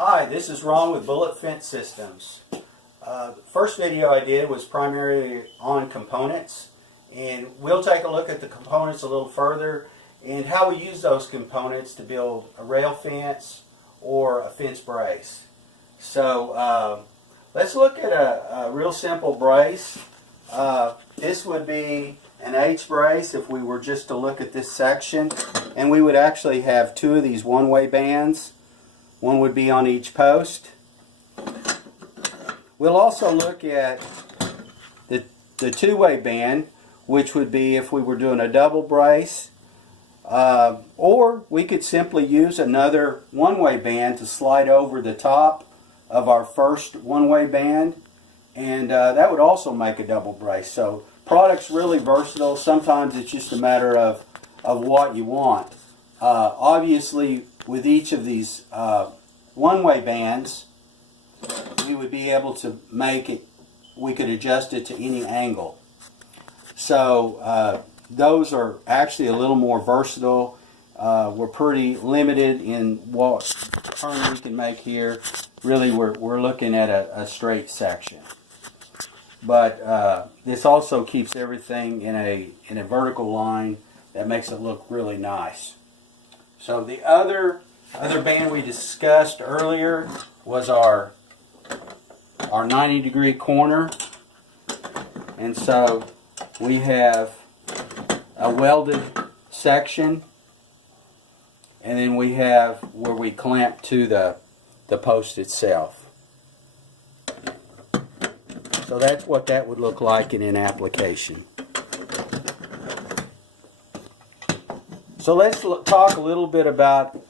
Hi, this is Ron with Bullet Fence Systems. The first video I did was primarily on components, and we'll take a look at the components a little further and how we use those components to build a rail fence or a fence brace. So let's look at a real simple brace. This would be an H brace if we were just to look at this section, and we would actually have two of these one-way bands. One would be on each post. We'll also look at the two-way band, which would be if we were doing a double brace, or we could simply use another one-way band to slide over the top of our first one-way band, and that would also make a double brace. So product's really versatile. Sometimes it's just a matter of what you want. Obviously, with each of these one-way bands, we would be able to make it, we could adjust it to any angle. So those are actually a little more versatile. We're pretty limited in what turn we can make here. Really, we're looking at a straight section. But this also keeps everything in a vertical line that makes it look really nice. So the other band we discussed earlier was our 90-degree corner, and so we have a welded section, and then we have where we clamp to the post itself. So that's what that would look like in an application. So let's talk a little bit about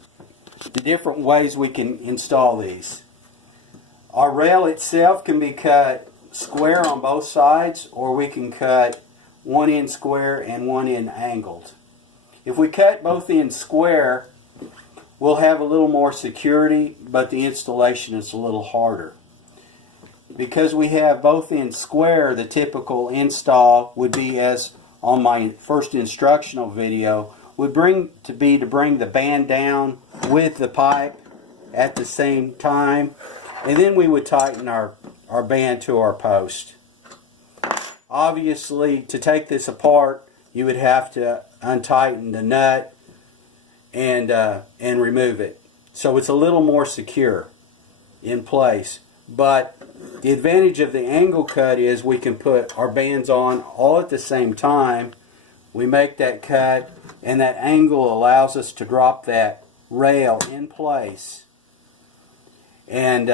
the different ways we can install these. Our rail itself can be cut square on both sides, or we can cut one end square and one end angled. If we cut both ends square, we'll have a little more security, but the installation is a little harder. Because we have both ends square, the typical install would be, as on my first instructional video, would bring the band down with the pipe at the same time, and then we would tighten our band to our post. Obviously, to take this apart, you would have to untighten the nut and remove it. So it's a little more secure in place. But the advantage of the angle cut is we can put our bands on all at the same time. We make that cut, and that angle allows us to drop that rail in place. And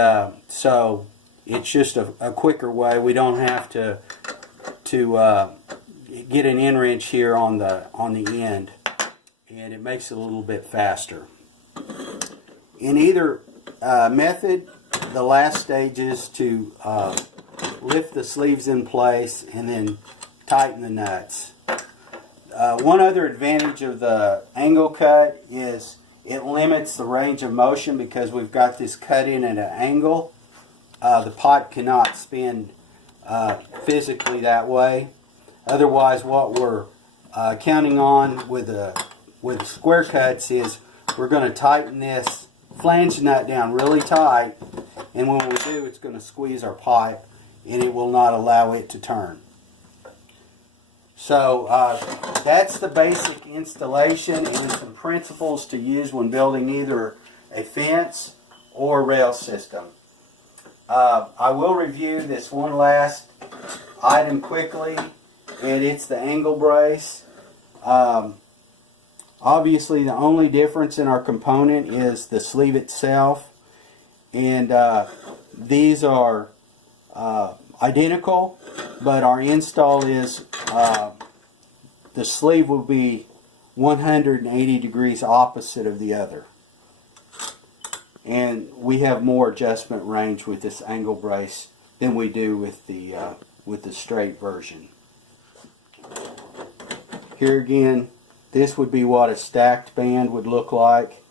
so it's just a quicker way. We don't have to get an end wrench here on the end, and it makes it a little bit faster. In either method, the last stage is to lift the sleeves in place and then tighten the nuts. One other advantage of the angle cut is it limits the range of motion because we've got this cut in at an angle. The pipe cannot spin physically that way. Otherwise, what we're counting on with square cuts is we're going to tighten this flange nut down really tight, and when we do, it's going to squeeze our pipe and it will not allow it to turn. So that's the basic installation and some principles to use when building either a fence or rail system. I will review this one last item quickly, and it's the angle brace. Obviously, the only difference in our component is the sleeve itself, and these are identical, but our install is the sleeve will be 180 degrees opposite of the other, and we have more adjustment range with this angle brace than we do with the straight version. Here again, this would be what a stacked band would look like,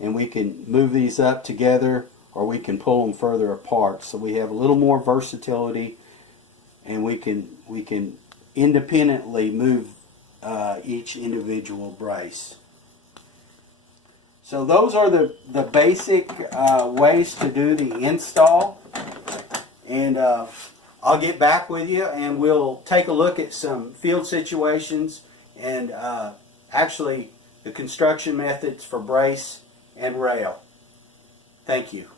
and we can move these up together or we can pull them further apart. So we have a little more versatility, and we can independently move each individual brace. So those are the basic ways to do the install. And I'll get back with you and we'll take a look at some field situations and actually the construction methods for brace and rail. Thank you.